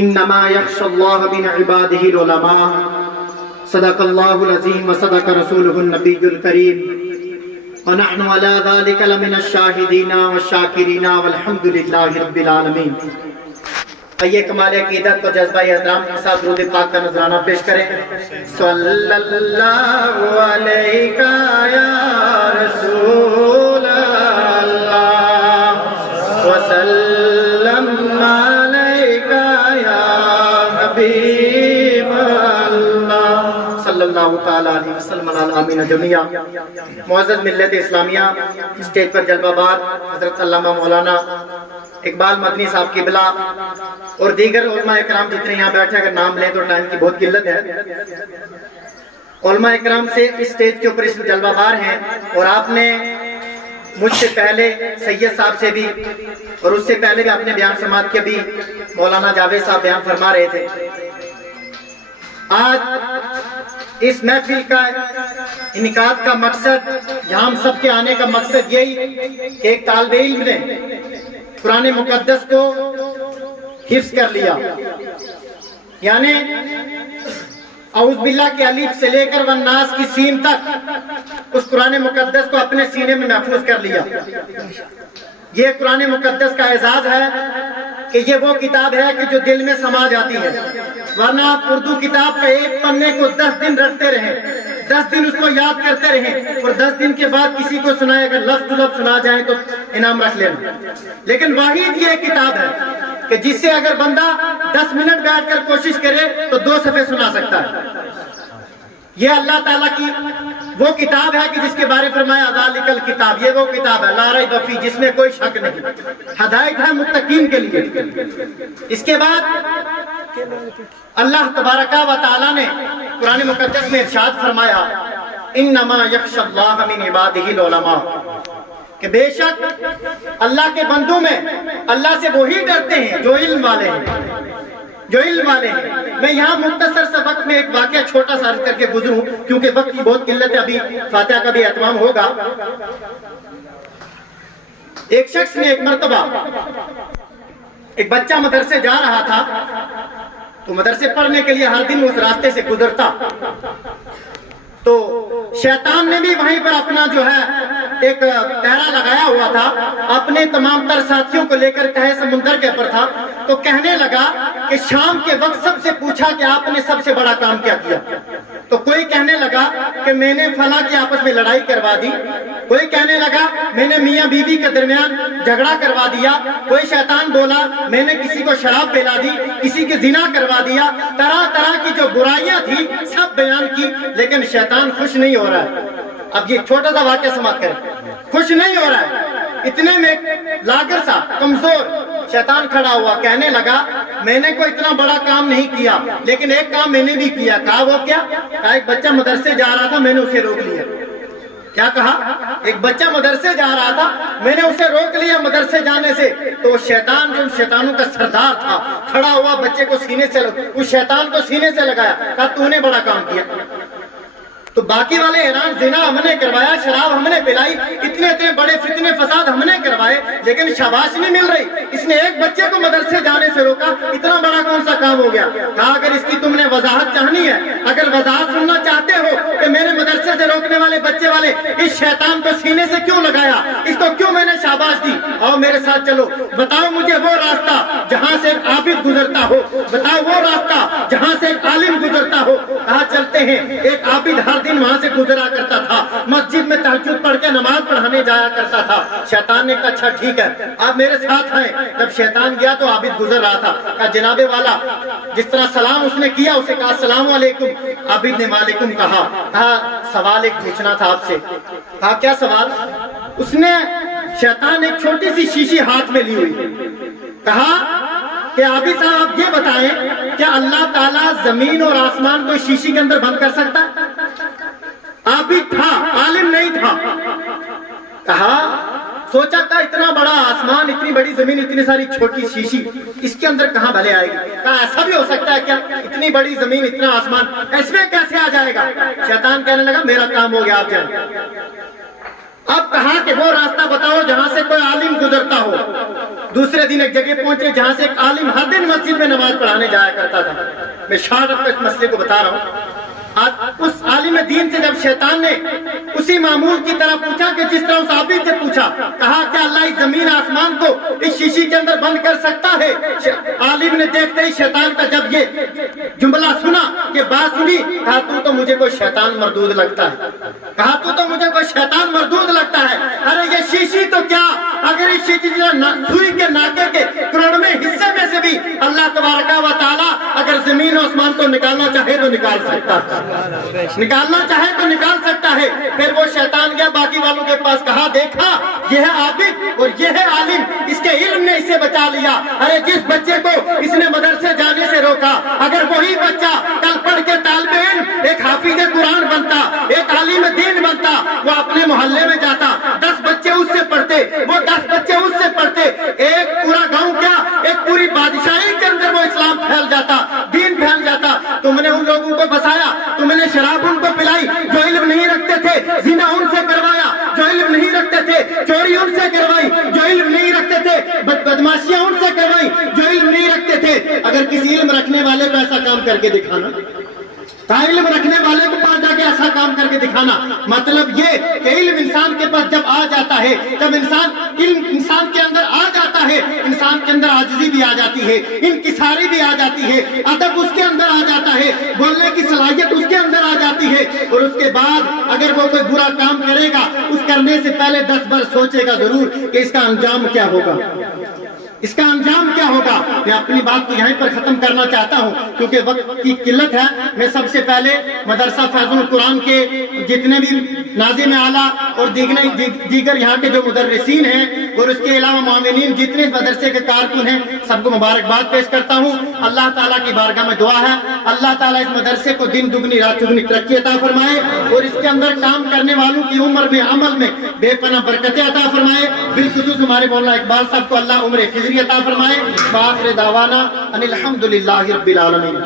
انما یخشی اللہ من عباده العلماء صدق اللہ العظیم وصدق رسولہ النبی الکریم ونحن على ذلك لمن الشاہدین والشاکرین والحمد للہ رب العالمین۔ آئیے کمال عقیدت اور جذبہ احترام کے ساتھ درود پاک کا نذرانہ پیش کریں۔ صلی اللہ علیہ یا رسول اللہ وسلم علیہ یا حبیب اللہ صلی اللہ تعالیٰ علیہ وسلم آمین جميعا۔ معزز ملت اسلامیہ، اسٹیج پر جلوہ بار حضرت علامہ مولانا اقبال مدنی صاحب کی بلا اور دیگر علماء اکرام جتنے یہاں بیٹھے، اگر نام لیں تو ٹائم کی بہت قلت ہے، علماء اکرام سے اس سٹیج کے اوپر اس جلوہ بار ہیں، اور آپ نے مجھ سے پہلے سید صاحب سے بھی اور اس سے پہلے بھی آپ نے بیان سماعت کیا، بھی مولانا جاوید صاحب بیان فرما رہے تھے۔ آج اس محفل کا انعقاد کا مقصد، یہاں ہم سب کے آنے کا مقصد یہی کہ ایک طالب علم نے قرآن مقدس کو حفظ کر لیا، یعنی اعوذ باللہ کے الف سے لے کر والناس کی سین تک اس قرآن مقدس کو اپنے سینے میں محفوظ کر لیا۔ یہ قرآن مقدس کا اعزاز ہے کہ یہ وہ کتاب ہے کہ جو دل میں سما جاتی ہے، ورنہ آپ اردو کتاب کا ایک پنے کو 10 دن رکھتے رہیں، 10 دن اس کو یاد کرتے رہیں، اور 10 دن کے بعد کسی کو سنائے، اگر لفظ تو لفظ سنا جائیں تو انعام رکھ لینا۔ لیکن واحد یہ کتاب ہے کہ جس سے اگر بندہ 10 منٹ بیٹھ کر کوشش کرے تو 2 صفحے سنا سکتا ہے۔ یہ اللہ تعالیٰ کی وہ کتاب ہے کہ جس کے بارے فرمایا ذالک الکتاب، یہ وہ کتاب ہے لا ریب فیہ، جس میں کوئی شک نہیں، ہدایت ہے متقین کے لیے۔ اس کے بعد اللہ تبارک و تعالیٰ نے قرآن مقدس میں ارشاد فرمایا انما یخشی اللہ من عبادہ العلماء، کہ بے شک اللہ کے بندوں میں اللہ سے وہی ڈرتے ہیں جو علم والے ہیں، جو علم والے ہیں۔ میں یہاں مختصر سے وقت میں ایک واقعہ چھوٹا سا عرض کر کے گزروں، کیونکہ وقت کی بہت قلت ہے، ابھی فاتحہ کا بھی اہتمام ہوگا۔ ایک شخص نے ایک مرتبہ، ایک بچہ مدرسے جا رہا تھا، تو مدرسے پڑھنے کے لیے ہر دن اس راستے سے گزرتا، تو شیطان نے بھی وہیں پر اپنا جو ہے ایک پہرا لگایا ہوا تھا، اپنے تمام تر ساتھیوں کو لے کر کہے سمندر کے پر تھا، تو کہنے لگا کہ شام کے وقت سب سے پوچھا کہ آپ نے سب سے بڑا کام کیا کیا؟ تو کوئی کہنے لگا کہ میں نے فلاں کی آپس میں لڑائی کروا دی، کوئی کہنے لگا میں نے میاں بیوی کے درمیان جھگڑا کروا دیا، کوئی شیطان بولا میں نے کسی کو شراب پلا دی، کسی کی زنا کروا دیا، طرح طرح کی جو برائیاں تھی سب بیان کی، لیکن شیطان خوش نہیں ہو رہا ہے۔ اب یہ چھوٹا سا واقعہ سماعت کریں، خوش نہیں ہو رہا ہے۔ اتنے میں لاغر سا کمزور شیطان کھڑا ہوا، کہنے لگا میں نے کوئی اتنا بڑا کام نہیں کیا، لیکن ایک کام میں نے بھی کیا۔ کہا وہ کیا؟ کہا ایک بچہ مدرسے جا رہا تھا، میں نے اسے روک لیا۔ کیا کہا؟ ایک بچہ مدرسے جا رہا تھا، میں نے اسے روک لیا مدرسے جانے سے۔ تو شیطان جو شیطانوں کا سردار تھا کھڑا ہوا، بچے کو سینے سے اس شیطان کو سینے سے لگایا، کہا تو نے بڑا کام کیا۔ تو باقی والے حیران، زنا ہم نے کروایا، شراب ہم نے پلائی، اتنے بڑے فتنے فساد ہم نے کروائے، لیکن شاباش نہیں مل رہی۔ اس نے ایک بچے کو مدرسے جانے سے روکا، اتنا بڑا کون سا کام ہو گیا؟ کہا اگر اس کی تم نے وضاحت چاہنی ہے، اگر وضاحت سننا چاہتے ہو کہ میں نے مدرسے سے روکنے والے بچے والے اس شیطان کو سینے سے کیوں لگایا، اس کو کیوں میں نے شاباش دی، آؤ میرے ساتھ چلو، بتاؤ مجھے وہ راستہ جہاں سے ایک عابد گزرتا ہو، بتاؤ وہ راستہ جہاں سے ایک عالم گزرتا ہو۔ کہا چلتے ہیں۔ ایک عابد ہر دن وہاں سے گزرا کرتا تھا، مسجد میں تہجد پڑھ کے نماز پڑھانے جایا کرتا تھا۔ شیطان نے کہا اچھا ٹھیک ہے، آپ میرے ساتھ ہیں۔ جب شیطان گیا تو عابد گزر رہا تھا، کہا جناب والا، جس طرح سلام اس نے کیا، اسے کہا السلام علیکم۔ عابد نے وعلیکم کہا۔ کہا سوال ایک پوچھنا تھا آپ سے۔ کہا کیا سوال؟ اس نے شیطان ایک چھوٹی سی شیشی ہاتھ میں لی ہوئی، کہا کہ عابد صاحب آپ یہ بتائیں کیا اللہ تعالیٰ زمین اور آسمان کو شیشی کے اندر بند کر سکتا ہے؟ عابد تھا، عالم نہیں تھا۔ کہا سوچا کہ اتنا بڑا آسمان، اتنی بڑی زمین، اتنی ساری چھوٹی شیشی، اس کے اندر کہاں بھلے آئے گی؟ کہا ایسا بھی ہو سکتا ہے کیا؟ اتنی بڑی زمین، اتنا آسمان، اس میں کیسے آ جائے گا؟ شیطان کہنے لگا میرا کام ہو گیا، آپ جائیں۔ اب کہا کہ وہ راستہ بتاؤ جہاں سے کوئی عالم گزرتا ہو۔ دوسرے دن ایک جگہ پہنچے جہاں سے ایک عالم ہر دن مسجد میں نماز پڑھانے جایا کرتا تھا۔ میں شارٹ اپ اس مسئلے کو بتا رہا ہوں۔ آج اس عالم دین سے جب شیطان نے اسی معمول کی طرح پوچھا کہ جس طرح اس عابد سے پوچھا، کہا کیا اللہ اس زمین آسمان کو اس شیشی کے اندر بند کر سکتا ہے؟ عالم نے دیکھتے ہی شیطان کا جب یہ جملہ سنا، یہ بات سنی، کہا تو مجھے کوئی شیطان مردود لگتا ہے، کہا تو مجھے کوئی شیطان مردود لگتا ہے۔ ارے یہ شیشی تو کیا، اگر اس شیشی سوئی کے ناکے کے کروڑویں حصے میں سے بھی اللہ تبارک و تعالیٰ اگر زمین و آسمان کو نکالنا چاہے تو نکال سکتا ہے، نکالنا چاہے تو نکال سکتا ہے۔ پھر وہ شیطان گیا باقی والوں کے پاس، کہا دیکھا یہ ہے عابد اور یہ ہے عالم، اس کے علم نے اسے بچا لیا۔ ارے جس بچے کو اس نے مدرسے جانے سے روکا، اگر وہی بچہ کل پڑھ کے طالب علم ایک حافظ قرآن بنتا، ایک عالم دین بنتا، وہ اپنے محلے میں جاتا، 10 بچے اس سے پڑھتے، وہ 10 بچے اس سے پڑھتے، ایک پورا گاؤں کیا ایک پوری بادشاہی کے اندر وہ اسلام پھیل جاتا، دین پھیل جاتا۔ تم نے ان لوگوں کو بسایا، تم نے شراب ان کو پلائی جو علم نہیں رکھتے تھے، زنا ان سے کروایا جو علم نہیں رکھتے تھے، چوری ان سے کروائی جو علم نہیں رکھتے تھے، بدماشیاں ان سے کروائی جو علم نہیں رکھتے تھے۔ اگر کسی علم رکھنے والے کو ایسا کام کر کے دکھانا، علم رکھنے والے کو پاس جا کے ایسا کام کر کے دکھانا، مطلب یہ کہ علم انسان کے پاس جب آ جاتا ہے، جب علم انسان کے اندر آ جاتا ہے، انسان کے اندر عاجزی بھی آ جاتی ہے، انکساری بھی آ جاتی ہے، ادب اس کے اندر آ جاتا ہے، بولنے کی صلاحیت اس کے اندر آ جاتی ہے، اور اس کے بعد اگر وہ کوئی برا کام کرے گا، اس کرنے سے پہلے 10 بار سوچے گا ضرور کہ اس کا انجام کیا ہوگا، اس کا انجام کیا ہوگا۔ میں اپنی بات کو یہیں پر ختم کرنا چاہتا ہوں کیونکہ وقت کی قلت ہے۔ میں سب سے پہلے مدرسہ فیض القرآن کے جتنے بھی ناظم اعلیٰ اور دیگر یہاں کے جو مدرسین ہیں اور اس کے علاوہ معاونین جتنے مدرسے کے کارکن ہیں، سب کو مبارکباد پیش کرتا ہوں۔ اللہ تعالیٰ کی بارگاہ میں دعا ہے اللہ تعالیٰ اس مدرسے کو دن دگنی رات چگنی ترقی عطا فرمائے اور اس کے اندر کام کرنے والوں کی عمر میں عمل میں بے پناہ برکتیں عطا فرمائے۔ بالخصوص ہمارے مولانا اقبال صاحب کو اللہ عمر خضری عطا فرمائے۔ وآخر دعوانا ان الحمدللہ رب العالمین۔